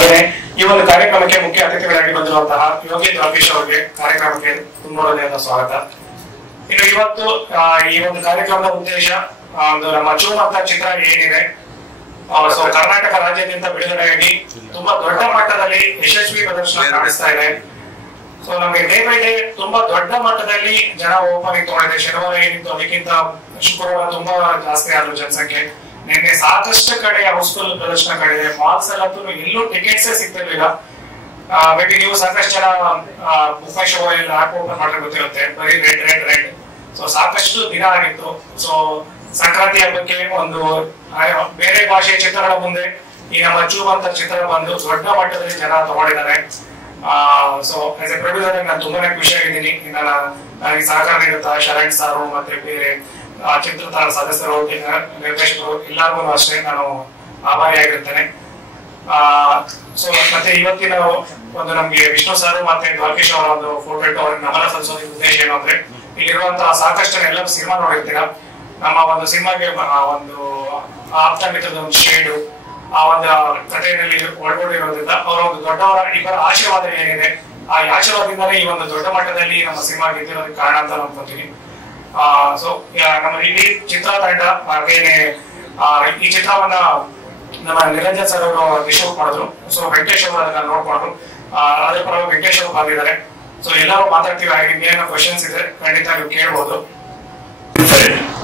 ಹಾಗೆ ಈ ಒಂದು ಕಾರ್ಯಕ್ರಮಕ್ಕೆ ಮುಖ್ಯ ಅತಿಥಿಗಳಾಗಿ ಬಂದಿರುವಂತಹ ಯೋಗಿ ದ್ವಾರಕೀಶ್ ಅವರಿಗೆ ಕಾರ್ಯಕ್ರಮಕ್ಕೆ ತುಂಬಾ ಹೃದಯದ ಸ್ವಾಗತ. ಇನ್ನು ಇವತ್ತು ಈ ಒಂದು ಕಾರ್ಯಕ್ರಮದ ಉದ್ದೇಶ ಒಂದು ನಮ್ಮ ಚೂಮ್ ಅಂತ ಚಿತ್ರ ಏನಿದೆ, ಸೊ ಕರ್ನಾಟಕ ರಾಜ್ಯದಿಂದ ಬಿಡುಗಡೆಯಾಗಿ ತುಂಬಾ ದೊಡ್ಡ ಮಟ್ಟದಲ್ಲಿ ಯಶಸ್ವಿ ಪ್ರದರ್ಶನ ಕಾಣಿಸ್ತಾ ಇದೆ. ಸೊ ನಮಗೆ ಡೇ ಬೈ ಡೇ ತುಂಬಾ ದೊಡ್ಡ ಮಟ್ಟದಲ್ಲಿ ಜನ ಓಪನಿಂಗ್ ತಗೊಂಡಿದೆ. ಶನಿವಾರ ಏನಿತ್ತು ಅದಕ್ಕಿಂತ ಶುಕ್ರವಾರ ತುಂಬಾ ಜಾಸ್ತಿ ಆದ್ರು ಜನಸಂಖ್ಯೆ. ನಿನ್ನೆ ಸಾಕಷ್ಟು ಕಡೆ ಹೌಸ್ಫುಲ್ ಪ್ರದರ್ಶನಗಳಿದೆ. ಮಾಲ್ಸ್ ಎಲ್ಲೂ ಎಲ್ಲೂ ಟಿಕೆಟ್ಸ್ ಸಿಗ್ತಿರ್ಲಿಲ್ಲ. ಮೇ ಬಿ ನೀವು ಸಾಕಷ್ಟು ಜನ ಬುಕ್ ಮೈ ಶೋ ಎಲ್ಲ ಆಪ್ ಓಪನ್ ಮಾಡಿದ್ರೆ ಗೊತ್ತಿರುತ್ತೆ, ಬರೀ ರೆಡ್ ರೆಡ್ ರೆಡ್. ಸೊ ಸಾಕಷ್ಟು ದಿನ ಆಗಿತ್ತು. ಸೊ ಸಂಕ್ರಾಂತಿ ಹಬ್ಬಕ್ಕೆ ಒಂದು ಬೇರೆ ಭಾಷೆಯ ಚಿತ್ರಗಳ ಮುಂದೆ ಈ ನಮ್ಮ ಚೂಮ್ ಅಂತ ಚಿತ್ರ ಬಂದು ದೊಡ್ಡ ಮಟ್ಟದಲ್ಲಿ ಜನ ತಗೊಂಡಿದ್ದಾರೆ. ಸೊ ಆಸ್ ಎ ಪ್ರೊಡ್ಯೂಸರ್ ನಾನು ತುಂಬಾನೇ ಖುಷಿಯಾಗಿದ್ದೀನಿ. ನನಗೆ ಸಹಕಾರ ನೀಡುತ್ತಾ ಶರಣ್ ಸಾರು ಮತ್ತೆ ಬೇರೆ ಚಿತ್ರದ ಸದಸ್ಯರು, ನಿರ್ದೇಶಕರು ಎಲ್ಲರಿಗೂ ಅಷ್ಟೇ ನಾನು ಆಭಾರಿಯಾಗಿರ್ತೇನೆ. ಸೊ ಮತ್ತೆ ಇವತ್ತಿನ ಒಂದು ನಮ್ಗೆ ವಿಷ್ಣು ಸರ್ ಮತ್ತೆ ದ್ವಾರಕೀಶ್ ಅವರ ಒಂದು ಫೋಟೋ ಇಟ್ಟು ಅವ್ರಿಗೆ ನಮನ ಸಲ್ಲಿಸೋದ್ರ ಉದ್ದೇಶ ಏನು ಅಂದ್ರೆ, ಇಲ್ಲಿರುವಂತಹ ಸಾಕಷ್ಟು ಜನ ಎಲ್ಲರೂ ಸಿನಿಮಾ ನೋಡಿರ್ತೀರ. ನಮ್ಮ ಒಂದು ಸಿನಿಮಾಗೆ ಒಂದು ಆಪ್ತ ಮಿತ್ರದ ಒಂದು ಶೇಡು ಆ ಒಂದು ಕಥೆಯಲ್ಲಿ ಒಳಗೊಂಡಿರೋದ್ರಿಂದ ಅವರ ಒಂದು ದೊಡ್ಡವರ ಇಬ್ಬರ ಆಶೀರ್ವಾದ ಏನಿದೆ, ಆ ಆಶೀರ್ವಾದದಿಂದಲೇ ಈ ಒಂದು ದೊಡ್ಡ ಮಟ್ಟದಲ್ಲಿ ನಮ್ಮ ಸಿನಿಮಾ ಗೆದ್ದಿರೋದಕ್ಕೆ ಕಾರಣ ಅಂತ ಅನ್ಕೊಂತೀನಿ. ಸೊ ನಮ್ಮ ಇಡೀ ಚಿತ್ರತಂಡ ಹಾಗೇನೆ ಈ ಚಿತ್ರವನ್ನ ನಮ್ಮ ನಿರಂಜನ್ ಸರ್ ಅವರು ಡಿಸ್ಟ್ರಿಬ್ಯೂಟ್ ಮಾಡಿದ್ರು. ಸೊ ವೆಂಕಟೇಶ್ ಅವರು ಅದನ್ನ ನೋಡ್ಕೊಂಡ್ರು. ಅದ್ರ ಪರವಾಗಿ ವೆಂಕಟೇಶ್ ಅವರು ಬಂದಿದ್ದಾರೆ. ಸೊ ಎಲ್ಲರೂ ಮಾತಾಡ್ತೀವಿ. ಹಾಗೆ ಏನೋ ಕ್ವಶನ್ಸ್ ಇದೆ ಖಂಡಿತ ನೀವು ಕೇಳ್ಬೋದು.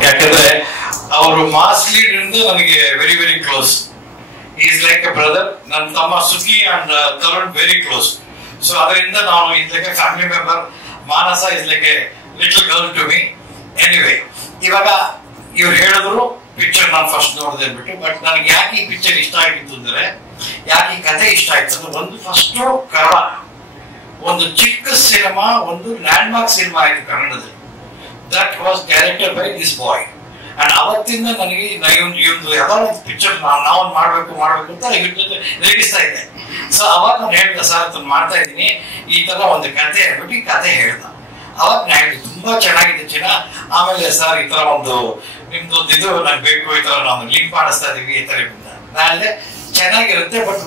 ಯಾಕಂದ್ರೆ ಅವರು ಮಾಸ್ ಲೀಡ್ ಇಂದ ನನಗೆ very very close. Is like a brother. ನನ್ನ ತಮ್ಮ Sukhi and Tarun very close. So ಅದರಿಂದ ನಾನು is like a family member. Manasa is like a little girl to me. Anyway, ಇವಾಗ ಇವ್ರು ಹೇಳಿದ್ರು ಪಿಕ್ಚರ್ ನಾನು ಫಸ್ಟ್ ನೋಡಿದೆ ಅಂದ್ಬಿಟ್ಟು. ಬಟ್ ನನಗೆ ಯಾಕೆ ಈ ಪಿಕ್ಚರ್ ಇಷ್ಟ ಆಗಿತ್ತು ಅಂದ್ರೆ, ಯಾಕೆ ಈ ಕಥೆ ಇಷ್ಟ ಆಯ್ತು ಅಂದ್ರೆ, ಒಂದು ಫಸ್ಟ್ ಕನ್ನಡ ಒಂದು ಚಿಕ್ಕ ಸಿನಿಮಾ, ಒಂದು ಲ್ಯಾಂಡ್ ಮಾರ್ಕ್ ಸಿನಿಮಾ ಆಯ್ತು ಕನ್ನಡದಲ್ಲಿ. That was directed by this boy. And ಅವತ್ತಿಂದ ನನಗೆ ಇವ್ದು ಯಾವ್ದೋ ಒಂದು ಪಿಕ್ಚರ್ ನಾವು ಮಾಡ್ಬೇಕು ಅಂತ ಇವ್ರ ಜೊತೆ ರೇಗಿಸ್ತಾ ಇದ್ದೆ. ಸೊ ಅವಾಗ ನಾನು ಹೇಳ್ದೆ, ಸರ್ ಅದನ್ನ ಮಾಡ್ತಾ ಇದ್ದೀನಿ, ಈ ತರ ಒಂದು ಕತೆ ಅಂದ್ಬಿಟ್ಟು ಈ ಕತೆ ಹೇಳ್ದ. ಅವಾಗ ನಾನು ಹೇಳಿದೆ ತುಂಬಾ ಚೆನ್ನಾಗಿದೆ ಚಿನ್ನ. ಆಮೇಲೆ ಸರ್ ಈ ತರ ಒಂದು ನಿಮ್ದೊಂದು ಇದು ನಂಗೆ ಬೇಕು, ಈ ತರ ನಾವು ಲಿಂಕ್ ಮಾಡಿಸ್ತಾ ಇದೀವಿ ಈ ತರ. ನಾಳೆ ಚೆನ್ನಾಗಿರುತ್ತೆ. ಬಟ್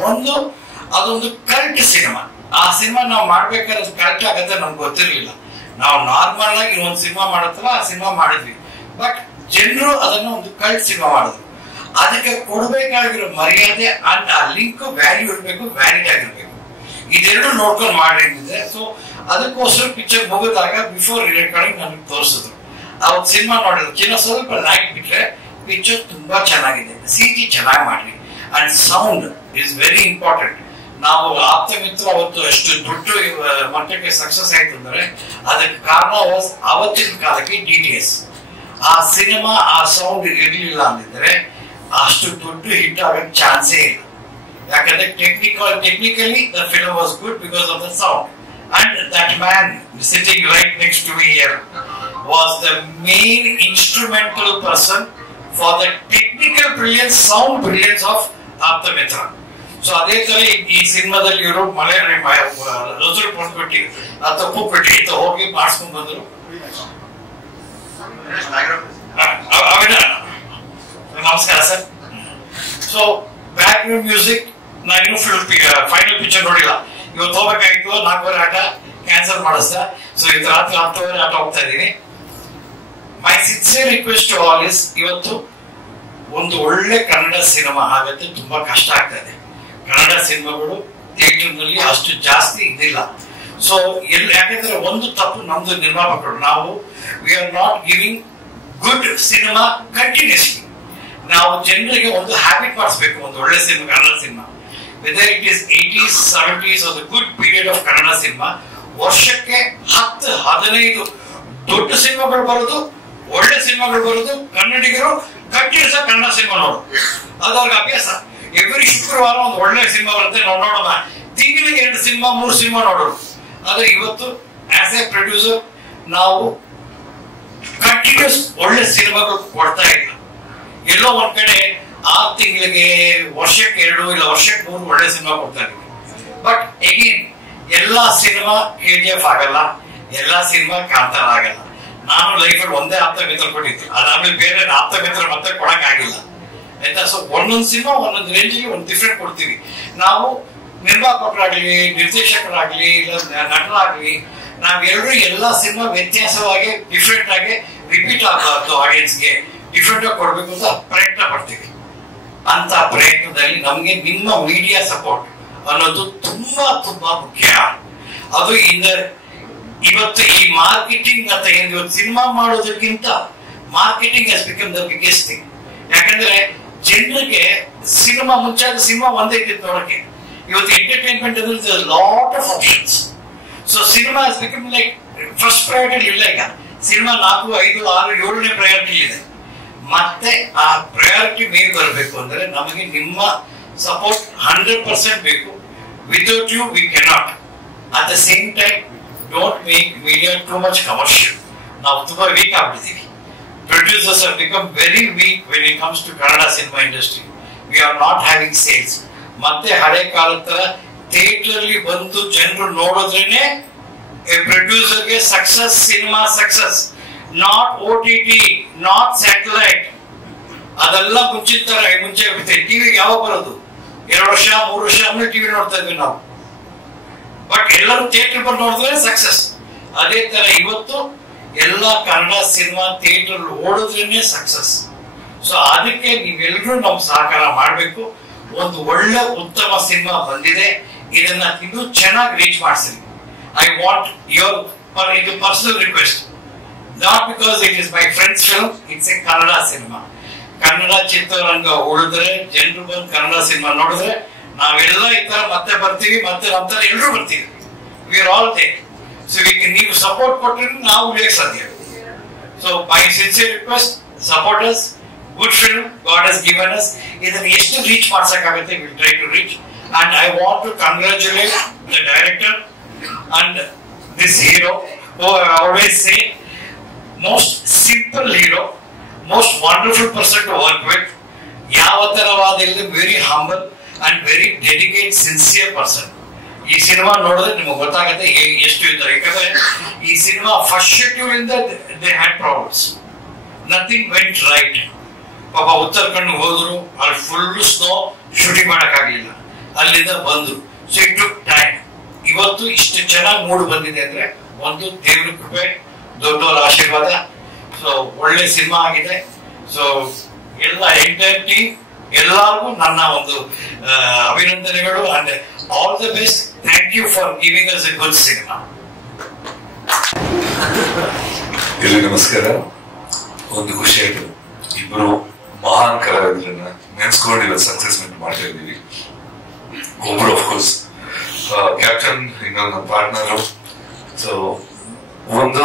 ಅದೊಂದು ಕರೆಕ್ಟ್ ಸಿನಿಮಾ. ಆ ಸಿನಿಮಾ ನಾವು ಮಾಡ್ಬೇಕಾದ್ರೆ ಅದು ಕರೆಕ್ಟ್ ಆಗತ್ತೆ ನಮ್ಗೆ ಗೊತ್ತಿರ್ಲಿಲ್ಲ. ನಾವು ನಾರ್ಮಲ್ ಆಗಿ ಒಂದು ಸಿನಿಮಾ ಮಾಡತ್ತಲ್ಲ, ಆ ಸಿನಿಮಾ ಮಾಡಿದ್ವಿ. ಬಟ್ ಜನರು ಅದನ್ನ ಒಂದು ಕಲ್ಟ್ ಸಿನಿಮಾ ಮಾಡಿದ್ರು. ಅದಕ್ಕೆ ಕೊಡ್ಬೇಕಾಗಿರೋ ಮರ್ಯಾದೆ ಅಂಡ್ ಆ ಲಿಂಕ್ ವ್ಯಾಲ್ಯೂ ಇರಬೇಕು, ವ್ಯಾಲಿಡ್ ಆಗಿರ್ಬೇಕು. ಇದೆರಡು ನೋಡ್ಕೊಂಡು ಮಾಡಿದ್ರೆ. ಸೊ ಅದಕ್ಕೋಸ್ಕರ ಪಿಕ್ಚರ್ ಮುಗಿದಾಗ ಬಿಫೋರ್ ರಿಕಾರ್ಡಿಂಗ್ ನನಗೆ ತೋರಿಸಿದ್ರು. ಅವತ್ತು ಸಿನಿಮಾ ನೋಡಿದ್ರು. ಚಿನ್ನ ಸ್ವಲ್ಪ ಲೈಕ್ ಬಿಟ್ರೆ ಪಿಕ್ಚರ್ ತುಂಬಾ ಚೆನ್ನಾಗಿದೆ. CG ಚೆನ್ನಾಗಿ ಮಾಡ್ಲಿ and sound is very important. ನಾವು ಆಪ್ತ ಮಿತ್ರ ಅವತ್ತು ಎಷ್ಟು ದೊಡ್ಡ ಮಟ್ಟಕ್ಕೆ ಸಕ್ಸಸ್ ಆಯ್ತು ಅಂದ್ರೆ ಅದಕ್ಕೆ ಕಾರಣ ಅವತ್ತಿನ ಕಾಲಕ್ಕೆ DTS. ಆ ಸಿನಿಮಾ ಆ ಸೌಂಡ್ ಇರ್ಲಿಲ್ಲ ಅಂದಿದ್ರೆ ಅಷ್ಟು ದೊಡ್ಡ ಹಿಟ್ ಆಗಕ್ಕೆ ಚಾನ್ಸೇ ಇಲ್ಲ. ಯಾಕಂದ್ರೆ technically the film was good because of the sound. And that man sitting right next to me here was the main instrumental person for the technical brilliance, sound brilliance of Aptha Mitra. So ಅದೇ ತರ ಈ ಸಿನಿಮಾದಲ್ಲಿ ಇವರು ಮಳೆ ರಸೂಲ್ ಪೊಂಡ್ಕೊಟ್ಟಿ ತಪ್ಪು ಪಟ್ಟಿ ಅಂತ ಹೋಗಿ ಮಾಡಿಸ್ಕೊಂಡ್ ಬಂದ್ರು. ನಮಸ್ಕಾರ sir. So back ground music ನಾನು ಫೈನಲ್ ಪಿಕ್ಚರ್ ನೋಡಿಲ್ಲ. ಇವತ್ತು ಹೋಗ್ಬೇಕಾಗಿತ್ತು, 4:30 ಆಟ ಕ್ಯಾನ್ಸಲ್ ಮಾಡಿಸ್ದ. ಸೊ ಇವತ್ತು ರಾತ್ರಿ 10:30 ಆಟ ಹೋಗ್ತಾ ಇದ್ದೀನಿ. My sincere request to all is, ಇವತ್ತು ಒಂದು ಒಳ್ಳೆ ಕನ್ನಡ ಸಿನಿಮಾ ಆಗತ್ತೆ ತುಂಬಾ ಕಷ್ಟ ಆಗ್ತಾ ಇದೆ. ಕನ್ನಡ ಸಿನಿಮಾಗಳು ಥಿಯೇಟರ್ ನಲ್ಲಿ ಅಷ್ಟು ಜಾಸ್ತಿ ಇದಿಲ್ಲ. ಸೊ ಯಾಕಂದ್ರೆ ಒಂದು ತಪ್ಪು ನಮ್ದು ನಿರ್ಮಾಪಕರು, ನಾವು we are not giving good cinema continuously. ನಾವು ಜನರಿಗೆ ಒಂದು ಹ್ಯಾಬಿಟ್ ಮಾಡಿಸ್ಬೇಕು. ಒಂದು ಒಳ್ಳೆ cinema, Kannada cinema, whether it is 80s 70s are the good period of Kannada cinema. ವರ್ಷಕ್ಕೆ 10-15 ದೊಡ್ಡ ಸಿನಿಮಾಗಳು ಬರೋದು, ಒಳ್ಳೆ ಸಿನಿಮಾಗಳು ಬರೋದು. ಕನ್ನಡಿಗರು ಕಂಟಿನ್ಯೂಸ್ ಆಗಿ ಕನ್ನಡ ಸಿನಿಮಾ ನೋಡು, ಅದು ಅವ್ರಿಗೆ ಅಭ್ಯಾಸ. ಎವ್ರಿ ಶುಕ್ರವಾರ ಒಂದು ಒಳ್ಳೆ ಸಿನಿಮಾ ಬರುತ್ತೆ, ನಾವು ನೋಡೋಣ. ತಿಂಗಳಿಗೆ 2 ಸಿನಿಮಾ 3 ಸಿನಿಮಾ ನೋಡೋರು. ಆದ್ರೆ ಇವತ್ತು ಆಸ್ ಎ ಪ್ರೊಡ್ಯೂಸರ್ ನಾವು ಕಂಟಿನ್ಯೂಸ್ ಒಳ್ಳೆ ಸಿನಿಮಾಗಳು ಕೊಡ್ತಾ ಇಲ್ಲ. ಎಲ್ಲೋ ಒಂದ್ ಕಡೆ 6 ತಿಂಗಳಿಗೆ, ವರ್ಷಕ್ಕೆ 2 ಇಲ್ಲ ವರ್ಷಕ್ಕೆ 3 ಒಳ್ಳೆ ಸಿನಿಮಾ ಕೊಡ್ತಾ ಇದೀವಿ. ಬಟ್ ಅಗೇನ್ ಎಲ್ಲಾ ಸಿನಿಮಾ KGF ಆಗಲ್ಲ, ಎಲ್ಲಾ ಸಿನಿಮಾ ಕಾಂತಾರ ಆಗಲ್ಲ. ನಾನು ಲೈಫಲ್ಲಿ ಒಂದೇ ಆಪ್ತ ಮಿತ್ರ ಕೊಟ್ಟಿದ್ದು, ಅದಾದ್ಮೇಲೆ ಬೇರೆ ಆಪ್ತ ಮಿತ್ರ ಮತ್ತೆ ಕೊಡಕ್ ಆಗಿಲ್ಲ ಆಯ್ತಾ. ಸೊ ಒಂದೊಂದು ಸಿನಿಮಾ ಒಂದೊಂದು ರೇಂಜಿಗೆ ಒಂದು ಡಿಫ್ರೆಂಟ್ ಕೊಡ್ತೀವಿ ನಾವು. ನಿರ್ಮಾಪಕರಾಗ್ಲಿ, ನಿರ್ದೇಶಕರಾಗ್ಲಿ, ಇಲ್ಲ ನಟರಾಗ್ಲಿ, ನಾವೆಲ್ಲರೂ ಎಲ್ಲ ಸಿನಿಮಾ ವ್ಯತ್ಯಾಸವಾಗಿ ಡಿಫ್ರೆಂಟ್ ಆಗಿ ರಿಪೀಟ್ ಆಗಬಾರ್ದು, ಆಡಿಯನ್ಸ್ಗೆ ಡಿಫ್ರೆಂಟ್ ಆಗಿ ಕೊಡ್ಬೇಕು ಅಂತ ಪ್ರಯತ್ನ ಪಡ್ತೀವಿ. ಅಂತ ಪ್ರಯತ್ನದಲ್ಲಿ ನಮ್ಗೆ ನಿಮ್ಮ ಮೀಡಿಯಾ ಸಪೋರ್ಟ್ ಅನ್ನೋದು ತುಂಬಾ ತುಂಬಾ ಮುಖ್ಯ. ಅದು ಇವತ್ತು ಈ ಮಾರ್ಕೆಟಿಂಗ್ ಅಂತ ಇವತ್ತು ಸಿನಿಮಾ ಮಾಡೋದಕ್ಕಿಂತ marketing has become the biggest thing. ಯಾಕಂದ್ರೆ ಜನರಿಗೆ ಸಿನಿಮಾ ಮುಂಚಾದ ಸಿನಿಮಾ ಒಂದೇ ಇದ್ದಿತ್ತು ನೋಡಕ್ಕೆ. ಇವತ್ತು ಎಂಟರ್ಟೈನ್ಮೆಂಟ್ ಅಂದ್ರೆ lot of options. So cinema has become like first priority ಇಲ್ಲ. ಈಗ ಸಿನಿಮಾ 4, 5, 6, 7ನೇ ಪ್ರಯಾರಿಟಿ ಇದೆ. ಮತ್ತೆ ಆ ಪ್ರಯಾರಿಟಿ ಮೇಲೆ ಬರಬೇಕು ಅಂದ್ರೆ ನಮಗೆ ನಿಮ್ಮ ಸಪೋರ್ಟ್ 100% ಬೇಕು. Without you we cannot. At the same time don't make media too much commercial. ನಾವು ತುಂಬಾ ವೀಕ್ ಆಗ್ಬಿಟ್ಟಿದ್ದೀವಿ. Producers have become very weak when it comes to Kannada cinema industry. We are not having sales. ಮತ್ತೆ ಹಳೆ ಕಾಲದ ತರ theatre ಅಲ್ಲಿ ಬಂದು ಜನರು ನೋಡಿದ್ರೇನೆ ಪ್ರೊಡ್ಯೂಸರ್ಗೆ success, cinema success. Not OTT, not satellite. ಅದೆಲ್ಲ ಮುಂಚೆ ಟಿವಿಗೆ ಯಾವಾಗ ಬರೋದು? 2 ವರ್ಷ 3 ವರ್ಷ ಆದ್ಮೇಲೆ ಟಿವಿ ನೋಡ್ತಾ ಇದ್ವಿ ನಾವು. ಬಟ್ ಎಲ್ಲರೂ ಥಿಯೇಟರ್ ಬಂದು ನೋಡಿದ್ರೆ ಸಕ್ಸಸ್. ಅದೇ ತರ ಇವತ್ತು ಎಲ್ಲ ಕನ್ನಡ ಸಿನಿಮಾ ಥಿಯೇಟರ್ ಓಡಿದ್ರೇನೆ ಸಕ್ಸಸ್. ಸೊ ಅದಕ್ಕೆ ನೀವೆಲ್ಲರೂ ನಮ್ ಸಹಕಾರ ಮಾಡಬೇಕು. ಒಂದು ಒಳ್ಳೆ ಉತ್ತಮ ಸಿನಿಮಾ ಬಂದಿದೆ, ಇದನ್ನ ಇನ್ನೂ ಚೆನ್ನಾಗಿ ರೀಚ್ ಮಾಡಿಸ್ರಿ. ಐ ವಾಂಟ್ ಇದು personal request. Not because it is my friends film, it's A Kannada cinema. Kannada ಚಿತ್ರರಂಗ ಉಳಿದ್ರೆ, ಜನರು ಬಂದು ಕನ್ನಡ ಸಿನಿಮಾ ನೋಡಿದ್ರೆ ನಾವೆಲ್ಲ ಈ ತರ ಮತ್ತೆ ಬರ್ತೀವಿ, ಮತ್ತೆ ನಂತರ ಎಲ್ಲರೂ ಬರ್ತೀವಿ. We are all there. So ನೀವು ಸಪೋರ್ಟ್ ಕೊಟ್ಟರೆ ನಾವು ಉಳಿಯಕ್ಕೆ ಸಾಧ್ಯ. So my sincere request, support us. Good film God has given us. ಇದನ್ನ ಎಷ್ಟು ರೀಚ್ ಮಾಡ್ಸಕ್ಕಾಗುತ್ತೆ will try to reach. And I want to congratulate the director and this hero who I always say most simple hero, most wonderful person to work with. ಯಾವ ತರವಾದ very humble and very dedicate sincere person. ಈ cinema ನೋಡಿದ್ರೆ ನಿಮಗೆ ಗೊತ್ತಾಗುತ್ತೆ ಎಷ್ಟು ಇದ್ದಾರೆ. ಯಾಕಂದ್ರೆ ಈ ಸಿನಿಮಾ ಫಸ್ಟ್ ಶೆಡ್ಯೂಲ್ ಇಂದ they had problems. Nothing went right. ಪಾಪ ಉತ್ತರಾಖಂಡ್ ಹೋದ್ರು, ಅಲ್ಲಿ ಫುಲ್ ಸ್ನೋ, ಶೂಟಿಂಗ್ ಮಾಡಕ್ ಆಗ್ಲಿಲ್ಲ. ಅಲ್ಲಿಂದ ಬಂದ್ರು. So it took time. ಇವತ್ತು ಇಷ್ಟು ಚೆನ್ನಾಗಿ ಮೂಡ್ ಬಂದಿದೆ ಅಂದ್ರೆ ಒಂದು ದೇವ್ರ ಕೃಪೆ, ದೊಡ್ಡವರ ಆಶೀರ್ವಾದ. ಸೊ ಒಳ್ಳೆ ಸಿನಿಮಾ ಆಗಿದೆ. ಸೊ ಎಲ್ಲ ಎಂಟೈರ್ ಟೀಮ್ ಎಲ್ಲರಿಗೂ ನನ್ನ ಒಂದು ಅಭಿನಂದನೆಗಳು and all the best. Thank you for giving us a good cinema. ಎಲ್ಲಿ ನಮಸ್ಕಾರ. ಒಂದು ಖುಷಿ ಆಯ್ತು, ಇಬ್ರು ಮಹಾನ್ ಕಲಾವಿದರನ್ನ ನೆನ್ಸ್ಕೊಂಡಿರೋ ಸಕ್ಸಸ್ ಮೀಟ್ ಮಾಡ್ತಾ ಇದ್ದೀವಿ. ಒಬ್ರು ಅಫ್ಕೋರ್ಸ್ ಕ್ಯಾಪ್ಟನ್, ಇನ್ನೊಂದು ನಮ್ಮ ಪಾರ್ಟ್ನರು. ಸೊ ಒಂದು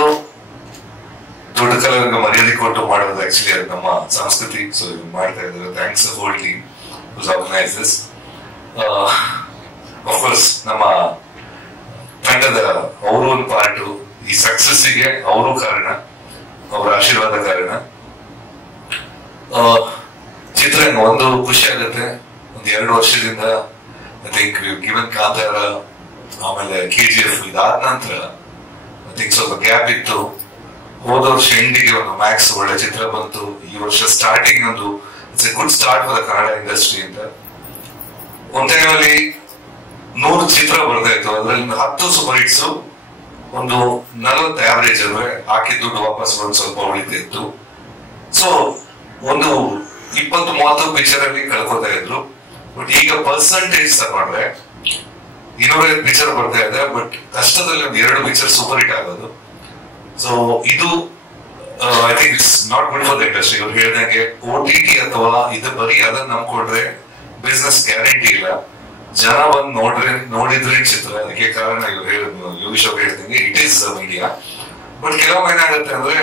ದೊಡ್ಡ ಕಲಾವಿದರಿಗೆ ಮರ್ಯಾದೆ ಕೊಟ್ಟು ಮಾಡೋದು ಆಕ್ಚುಲಿ ಅದು ನಮ್ಮ ಸಂಸ್ಕೃತಿ. ಸೊ ಇದು ಮಾಡ್ತಾ ಇದ್ದಾರೆ. Thanks whole team whose organise this. Of course ನಮ್ಮ ತಂಡದ ಅವರು ಒಂದು ಪಾರ್ಟು, ಈ ಸಕ್ಸಸ್ಸಿಗೆ ಅವರು ಕಾರಣ, ಅವರ ಆಶೀರ್ವಾದ ಕಾರಣ. ಚಿತ್ರರಂಗ ಒಂದು ಖುಷಿ ಆಗುತ್ತೆ. ಒಂದು 2 ವರ್ಷದಿಂದ ಐ ಥಿಂಕ್ ಗಿವನ್ ಕಾಂತಾರ, ಆಮೇಲೆ KGF, ಇದಾದ ನಂತರ ಐ ಥಿಂಕ್ ಸ್ವಲ್ಪ ಗ್ಯಾಪ್ ಇತ್ತು. ಹೋದ ವರ್ಷ ಎಂಡಿಗೆ ಒಂದು ಮ್ಯಾಕ್ಸ್ ಒಳ್ಳೆ ಚಿತ್ರ ಬಂತು. ಈ ವರ್ಷ ಸ್ಟಾರ್ಟಿಂಗ್ ಒಂದು it's A good start for the Kannada industry ಅಂತ. ಒಂದ್ ಟೈಮಲ್ಲಿ 100 ಚಿತ್ರ ಬರ್ತಾ ಇತ್ತು, ಅದರಲ್ಲಿ 10 ಸೂಪರ್ ಹಿಟ್ಸ್, ಒಂದು 40 ಆವರೇಜ್ ಅಂದ್ರೆ ಹಾಕಿ ದುಡ್ಡು ವಾಪಸ್ ಬಂದು ಸ್ವಲ್ಪ ಉಳಿತಿತ್ತು. ಸೊ ಒಂದು 20-30 ಪಿಕ್ಚರ್ ಅಲ್ಲಿ ಕಳ್ಕೊತಾ ಇದ್ರು. ಬಟ್ ಈಗ ಪರ್ಸೆಂಟೇಜ್ ತಗೊಂಡ್ರೆ 250 ಪಿಕ್ಚರ್ ಬರ್ತಾ ಇದೆ. ಬಟ್ ಕಷ್ಟದಲ್ಲಿ ಒಂದು 2 ಪಿಕ್ಚರ್ ಸೂಪರ್ ಹಿಟ್ ಆಗೋದು. ಸೊ ಇದು I think it's not good for the industry. ಅವ್ರು ಹೇಳ್ದಂಗೆ OTT ಅಥವಾ ಇದು ಬರೀ ಅದನ್ನ ನಂಬ್ಕೊಂಡ್ರೆ ಬಿಸ್ನೆಸ್ ಗ್ಯಾರಂಟಿ ಇಲ್ಲ. ಜನ ಬಂದು ನೋಡಿದ್ರೆ ಚಿತ್ರ. ಅದಕ್ಕೆ ಕಾರಣ ಯೋಗೀಶ್ ಅವ್ರು ಹೇಳ್ದಂಗೆ ಇಟ್ ಈಸ್ ಮೀಡಿಯಾ. ಬಟ್ ಕೆಲವೊಮ್ಮೆ ಏನಾಗುತ್ತೆ ಅಂದ್ರೆ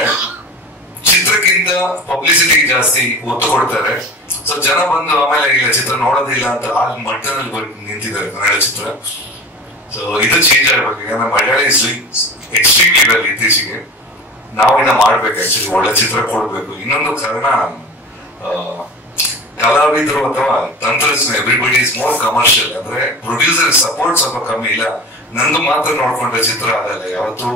ಚಿತ್ರಕ್ಕಿಂತ ಪಬ್ಲಿಸಿಟಿಗೆ ಜಾಸ್ತಿ ಒತ್ತು ಕೊಡ್ತಾರೆ. ಸೊ ಜನ ಬಂದು ಆಮೇಲೆ ಇಲ್ಲ ಚಿತ್ರ ನೋಡೋದಿಲ್ಲ ಅಂತ ಆ ಮಟ್ಟದಲ್ಲಿ ನಿಂತಿದ್ದಾರೆ ಕನ್ನಡ ಚಿತ್ರ. ಸೊ ಇದು ಚೇಂಜ್ ಆಗ್ಬೇಕು. ಯಾಕಂದ್ರೆ ಮಲಯಾಳಿ ಇಸ್ ಎಕ್ಸ್ಟ್ರೀಮ್ಲಿ ವೆಲ್ ಇತ್ತೀಚೆಗೆ. ನಾವಿನ್ನ ಮಾಡ್ಬೇಕು ಆಕ್ಚುಲಿ, ಒಳ್ಳೆ ಚಿತ್ರ ಕೊಡ್ಬೇಕು. ಇನ್ನೊಂದು ಕಾರಣ ಕಲಾವಿದರು ಅಥವಾ ತಂತ್ರಜ್ಞ ಎವ್ರಿಬಡಿ ಇಸ್ ಮೋರ್ ಕಮರ್ಷಿಯಲ್. ಅಂದ್ರೆ ಪ್ರೊಡ್ಯೂಸರ್ ಸಪೋರ್ಟ್ ಸ್ವಲ್ಪ ಕಮ್ಮಿ. ಇಲ್ಲ ನಂದು ಮಾತ್ರ ನೋಡ್ಕೊಂಡ್ರೆ ಚಿತ್ರ ಆಗಲ್ಲ. ಯಾವತ್ತು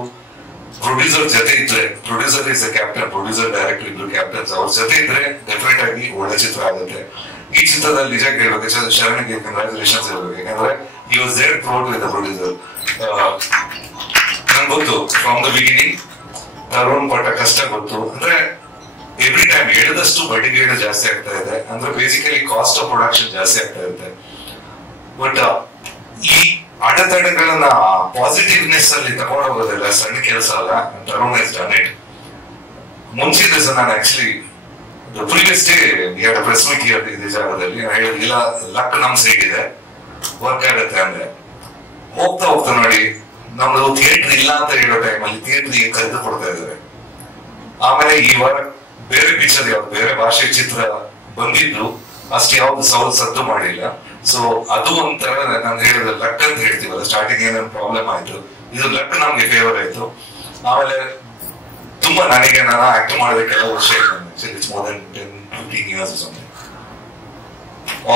ಪ್ರೊಡ್ಯೂಸರ್ ಜೊತೆ ಇದ್ರೆ, producer is a captain, producer director ಇಬ್ರು ಕ್ಯಾಪ್ಟನ್ಸ್, ಅವ್ರ ಜೊತೆ ಇದ್ರೆ ಡೆಫಿನೆಟ್ ಆಗಿ ಒಳ್ಳೆ ಚಿತ್ರ ಆಗುತ್ತೆ. ಈ ಚಿತ್ರದಲ್ಲಿ ನಿಜ ಹೇಳ್ಬೇಕು, ಶರಣ್ಗೆ ಕಂಗ್ರಾಚುಲೇಷನ್ಸ್ ಹೇಳ್ಬೇಕು. ಯಾಕಂದ್ರೆ ಈ was there throughout with the producer. ನಂಗೆ ಗೊತ್ತು ಫ್ರಮ್ ದ ಬಿಗಿನಿಂಗ್ ತರುಣ್ ಪಟ್ಟ ಕಷ್ಟ ಗೊತ್ತು. ಅಂದ್ರೆ ಎವ್ರಿ ಟೈಮ್ ಹೇಳಿದಷ್ಟು ಬಡ್ಡಿಗೇಡು ಜಾಸ್ತಿ ಆಗ್ತಾ ಇದೆ. ಅಂದ್ರೆ ಬೇಸಿಕಲಿ ಕಾಸ್ಟ್ ಆಫ್ ಪ್ರೊಡಕ್ಷನ್ ಜಾಸ್ತಿ ಆಗ್ತಾ ಇರುತ್ತೆ. ಬಟ್ ಈ ಅಡೆತಡೆಗಳನ್ನ ಪಾಸಿಟಿವ್ನೆಸ್ ಅಲ್ಲಿ ತಗೊಂಡು ಹೋಗೋದಿಲ್ಲ ಸಣ್ಣ ಕೆಲಸ ಅಲ್ಲ. Tarun is done it. ಮುಂಚಿನ ದಿವಸ ನಾನು ಆಕ್ಚುಲಿ ಪ್ರೀವಿಯಸ್ ಡೇ ಎರಡು ಪ್ರೆಸ್ ಮೀಟ್ ಇದೇ ಜಾಗದಲ್ಲಿ ಇಲ್ಲ ಲಕ್ ನಮ್ ಸೈಡ್ ಇದೆ, ವರ್ಕ್ ಆಗುತ್ತೆ ಅಂದ್ರೆ ಹೋಗ್ತಾ ಹೋಗ್ತಾ ನೋಡಿ ನಮ್ದು ಥಿಯೇಟರ್ ಇಲ್ಲ ಅಂತ ಹೇಳೋ ಟೈಮಲ್ಲಿ ಥಿಯೇಟರ್ಗೆ ಕರೆದು ಕೊಡ್ತಾ ಇದ್ದಾರೆ. ಆಮೇಲೆ ಈ ವಾರ ಬೇರೆ ಪಿಕ್ಚರ್ ಯಾವ್ದು ಬೇರೆ ಭಾಷೆ ಚಿತ್ರ ಬಂದಿದ್ದು ಅಷ್ಟು ಯಾವ್ದು ಸದ್ದು ಮಾಡಿಲ್ಲ. ಸೊ ಅದು ಒಂಥರ ನಾನು ಹೇಳಿದ ಲಕ್ ಅಂತ ಹೇಳ್ತೀವಲ್ಲ, ಸ್ಟಾರ್ಟಿಂಗ್ ಏನೇನು ಪ್ರಾಬ್ಲಮ್ ಆಯ್ತು, ಇದು ಲಕ್ ನಮ್ಗೆ ಫೇವರ್ ಆಯ್ತು. ಆಮೇಲೆ ತುಂಬಾ ನನಗೆ ನಾನು ಆಕ್ಟ್ ಮಾಡಿದ ಕೆಲವು ವರ್ಷ it's more than 10-15 years something.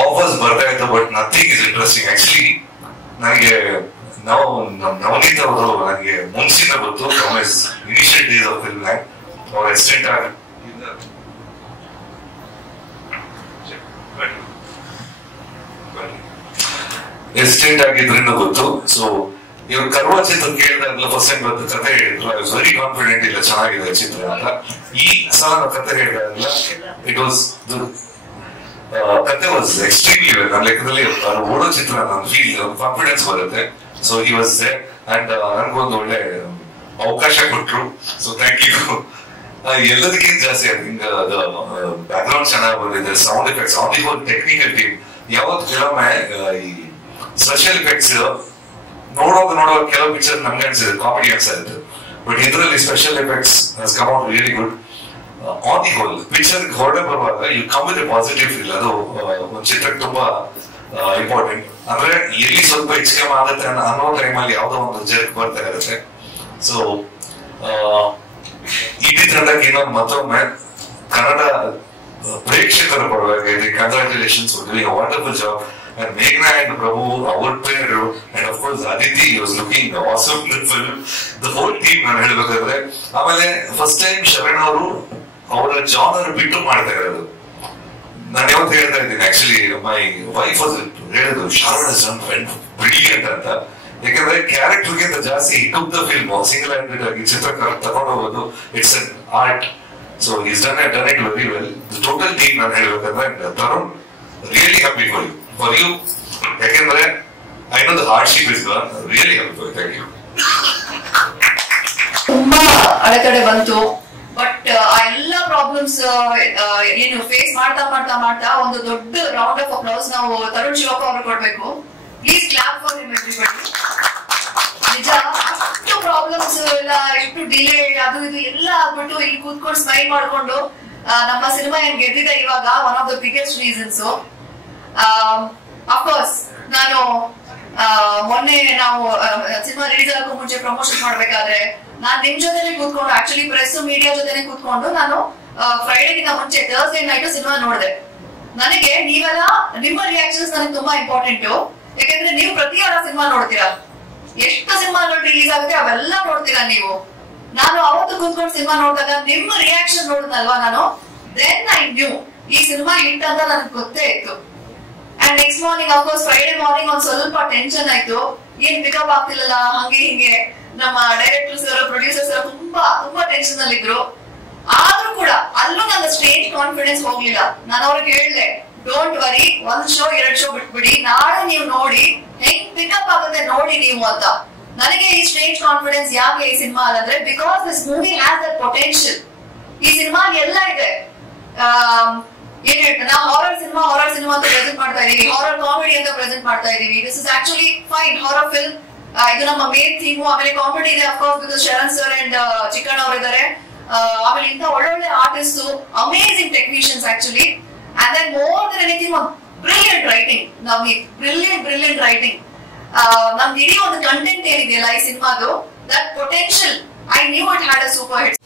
Offers ಬರ್ತಾ ಇತ್ತು but nothing is interesting. Actually ನನಗೆ ನವನೀತ್ ಅವರು ನನಗೆ ಮುಂಚಿನ ಗೊತ್ತು from his initial days of film life. ಅವ್ರ ಅಸಿಸ್ಟೆಂಟ್ ಆಗಿದ್ರಿಂದ ಗೊತ್ತು. ಸೊ ಇವ್ರು ಕರ್ವ ಚಿತ್ರ ಕೇಳಿದಾಗಲ ಫಸ್ಟ್ ಟೈಮ್ ಬಂದು ಕತೆ ಹೇಳಿದ್ರು. ಐ ವಾಸ್ ವೆರಿ ಕಾನ್ಫಿಡೆಂಟ್ ಇಲ್ಲ ಚೆನ್ನಾಗಿದೆ ಚಿತ್ರ ಅಂತ. ಈ ಸಲ ಕತೆ ಹೇಳಿದಾಗಲ ಇಟ್ ವಾಸ್ ಕತೆ ವಾಸ್ ಎಕ್ಸ್ಟ್ರೀಮ್ಲಿ ವೆಲ್. ನನ್ನ ಲೆಕ್ಕದಲ್ಲಿ ಓಡೋ ಚಿತ್ರ ನನ್ನ ಫೀಲ್ ಕಾನ್ಫಿಡೆನ್ಸ್ ಬರುತ್ತೆ. So he was there and ನನ್ಗೊಂದು ಒಳ್ಳೆ ಅವಕಾಶ ಕೊಟ್ರು. So thank you. ಎಲ್ಲದಕ್ಕಿಂತ ಜಾಸ್ತಿ ಬ್ಯಾಕ್ ಗ್ರೌಂಡ್ ಚೆನ್ನಾಗಿ ಬಂದಿದೆ, sound effects, on the whole technical team. ಯಾವತ್ತು ಕೆಲವೊಮ್ಮೆ ಈ ಸ್ಪೆಷಲ್ ಎಫೆಕ್ಟ್ಸ್ ನೋಡುವಾಗ ಕೆಲವು ಪಿಕ್ಚರ್ ನಮ್ಗೆ ಅನ್ಸಿದೆ ಕಾಮಿಡಿ ಅನ್ಸಿದೆ, ಬಟ್ ಇದರಲ್ಲಿ special effects has come out really good. On the whole picture ಹೊರಡೆ ಬರುವಾಗ you come with a positive feel. ಅದು ಒಂದು ಚಿತ್ರಕ್ಕೆ ತುಂಬಾ ಇಂಪಾರ್ಟೆಂಟ್. ಅಂದ್ರೆ ಎಲ್ಲಿ ಸ್ವಲ್ಪ ಹೆಚ್ಚಿಗೆ ಆಗುತ್ತೆ ಅನ್ನೋ ಟೈಮಲ್ಲಿ ಯಾವ್ದೋ ಒಂದು ಜರ್ಕ್ ಬರ್ತಾ ಇರುತ್ತೆ. ಸೊ ಇಡೀ ತಂಡಕ್ಕೆ ಇನ್ನೊಂದು ಮತ್ತೊಮ್ಮೆ ಕನ್ನಡ ಪ್ರೇಕ್ಷಕರ ಪರವಾಗಿ congratulations, doing a wonderful job. And Meghna and Prabhu, our pair, and of course Aditi was looking awesome in the film. The whole team ನಾನು ಹೇಳ್ಬೇಕಾದ್ರೆ. ಆಮೇಲೆ ಫಸ್ಟ್ ಟೈಮ್ ಶರಣ್ ಅವರು ಅವರ ಜಾನರ್ ಬಿಟ್ಟು ಮಾಡ್ತಾ ಇರೋದು. ನಾನು ಯಾವತ್ತು ಹೇಳ್ತಾ ಇದ್ದೀನಿ ಆಕ್ಚುಲಿ ಮೈ ವೈಫ್ ವಾಸ್ ಹೇಳಿದ್ರು ಶರಣ್ ಇಸ್ ಬ್ರಿಲಿಯಂಟ್ ಅಂತ. ಯಾಕಂದ್ರೆ ಕ್ಯಾರೆಕ್ಟರ್ಗಿಂತ ಜಾಸ್ತಿ took the film single handed ಆಗಿ ಚಿತ್ರಕಾರ ತಗೊಂಡು ಹೋಗೋದು it's an art. So is done it very well. The total team ನಾನು ಹೇಳ್ಬೇಕಂದ್ರೆ Tarun really happy for you. ಯಾಕಂದ್ರೆ I know the hardship is really helpful. Thank you. ತುಂಬಾ ಅಡೆತಡೆ ಬಂತು, ಬಟ್ ಆ ಎಲ್ಲ ಪ್ರಾಬ್ಲಮ್ಸ್ ಏನು ಫೇಸ್ ಮಾಡ್ತಾ ಮಾಡ್ತಾ ಮಾಡ್ತಾ ಒಂದು ದೊಡ್ಡ ರೌಂಡ್ ಆಫ್ ಅಪ್ಲೌಸ್ ನಾವು ತರುಣ್ ಶಿವಪ್ಪ ಅವರು ಕೊಡ್ಬೇಕು. Please clap for him everybody. ನಿಜ ಅಷ್ಟು ಪ್ರಾಬ್ಲಮ್ಸ್ ಎಲ್ಲ ಎಷ್ಟು ಡಿಲೇ ಅದು ಇದು ಎಲ್ಲ ಆಗ್ಬಿಟ್ಟು ಇಲ್ಲಿ ಕೂತ್ಕೊಂಡು ಸ್ಮೈಲ್ ಮಾಡ್ಕೊಂಡು ನಮ್ಮ ಸಿನಿಮಾ ಏನ್ ಗೆದ್ದಿದೆ ಇವಾಗ one of the biggest reasons. Of course ನಾನು ಮೊನ್ನೆ ನಾವು ಸಿನಿಮಾ ರಿಲೀಸ್ ಆಗೋ ಮುಂಚೆ ಪ್ರಮೋಷನ್ ಮಾಡ್ಬೇಕಾದ್ರೆ ನಾನ್ ನಿಮ್ ಜೊತೆನೆ ಕೂತ್ಕೊಂಡು ಆಕ್ಚುಲಿ ಪ್ರೆಸ್ ಮೀಡಿಯಾ ಜೊತೆನೆ ಕೂತ್ಕೊಂಡು ನಾನು ಫ್ರೈಡೇಗಿಂತ ಮುಂಚೆ ಥರ್ಸ್ಡೇ ನೈಟ್ ಸಿನಿಮಾ ನೋಡಿದೆ. ನನಗೆ ನೀವೆಲ್ಲ ನಿಮ್ಮ ರಿಯಾಕ್ಷನ್ಸ್ ನನಗೆ ತುಂಬಾ ಇಂಪಾರ್ಟೆಂಟ್. ಯಾಕಂದ್ರೆ ನೀವು ಪ್ರತಿ ವಾರ ಸಿನಿಮಾ ನೋಡ್ತೀರಾ, ಎಷ್ಟು ಸಿನಿಮಾಗಳು ರಿಲೀಸ್ ಆಗುತ್ತೆ ಅವೆಲ್ಲ ನೋಡ್ತೀರಾ ನೀವು. ನಾನು ಅವತ್ತು ಕೂತ್ಕೊಂಡು ಸಿನಿಮಾ ನೋಡಿದಾಗ ನಿಮ್ಮ ರಿಯಾಕ್ಷನ್ ನೋಡಿದ್ನಲ್ವಾ ನಾನು, ದೆನ್ ಐ ನ್ಯೂ ಈ ಸಿನಿಮಾ ಹಿಟ್ ಅಂತ ನನಗೆ ಗೊತ್ತೇ ಇತ್ತು. And next morning of course Friday morning ಒಂದ್ ಸ್ವಲ್ಪ ಟೆನ್ಷನ್ ಆಯ್ತು, ಏನ್ ಪಿಕಪ್ ಆಗ್ತಿಲ್ಲ ಹಂಗೆ ಹಿಂಗೆ. ನಮ್ಮ ಡೈರೆಕ್ಟರ್ಸ್ ಪ್ರೊಡ್ಯೂಸರ್ಸ್ ತುಂಬಾ ತುಂಬಾ ಟೆನ್ಷನ್ ಅಲ್ಲಿ ಇದ್ರು. ಆದ್ರೂ ಕೂಡ ಅಲ್ಲೂ ನನ್ನ ಸ್ಟೇಜ್ ಕಾನ್ಫಿಡೆನ್ಸ್ ಹೋಗ್ಲಿಲ್ಲ. ನಾನು ಅವ್ರಿಗೆ ಹೇಳ್ದೆ ಡೋಂಟ್ ವರಿ, ಒಂದ್ ಶೋ 2 ಶೋ ಬಿಟ್ಬಿಡಿ, ನಾಳೆ ನೀವು ನೋಡಿ ಹೆಂಗ್ ಪಿಕಪ್ ಆಗುತ್ತೆ ನೋಡಿ ನೀವು ಅಂತ. ನನಗೆ ಈ ಸ್ಟೇಜ್ ಕಾನ್ಫಿಡೆನ್ಸ್ ಯಾಕೆ ಈ ಸಿನಿಮಾ ಅಂದ್ರೆ because this movie has that potential. ಈ ಸಿನಿಮಾ ಎಲ್ಲ ಇದೆ. ಏನ್ ಹೇಳ್ತಾರೆ, ನಾವು ಹಾರರ್ ಸಿನಿಮಾ ಅಂತ ಪ್ರೆಸೆಂಟ್ ಮಾಡ್ತಾ ಇದೀವಿ, ಹಾರರ್ ಕಾಮಿಡಿ ಅಂತ ಪ್ರೆಸೆಂಟ್ ಮಾಡ್ತಾ ಇದೀವಿ. This is actually fine horror film. ಇದು ನಮ್ಮ ಮೇನ್ ಥೀಮು. ಆಮೇಲೆ ಕಾಮಿಡಿ ಇದೆ of course because Sharan sir and Chikkanna ಅವರು ಇದ್ದಾರೆ. ಆಮೇಲೆ ಇಂತ ಒಳ್ಳೊಳ್ಳೆ artist, amazing technicians actually. And then more than anything brilliant writing. ನಮ್ಗೆ ಬ್ರಿಲಿಯಂಟ್ ರೈಟಿಂಗ್. ನಮ್ಗೆ ಇಡೀ ಒಂದು ಕಂಟೆಂಟ್ ಏನಿದೆಯಲ್ಲ ಈ ಸಿನಿಮಾದು, that potential I knew it had a super hit.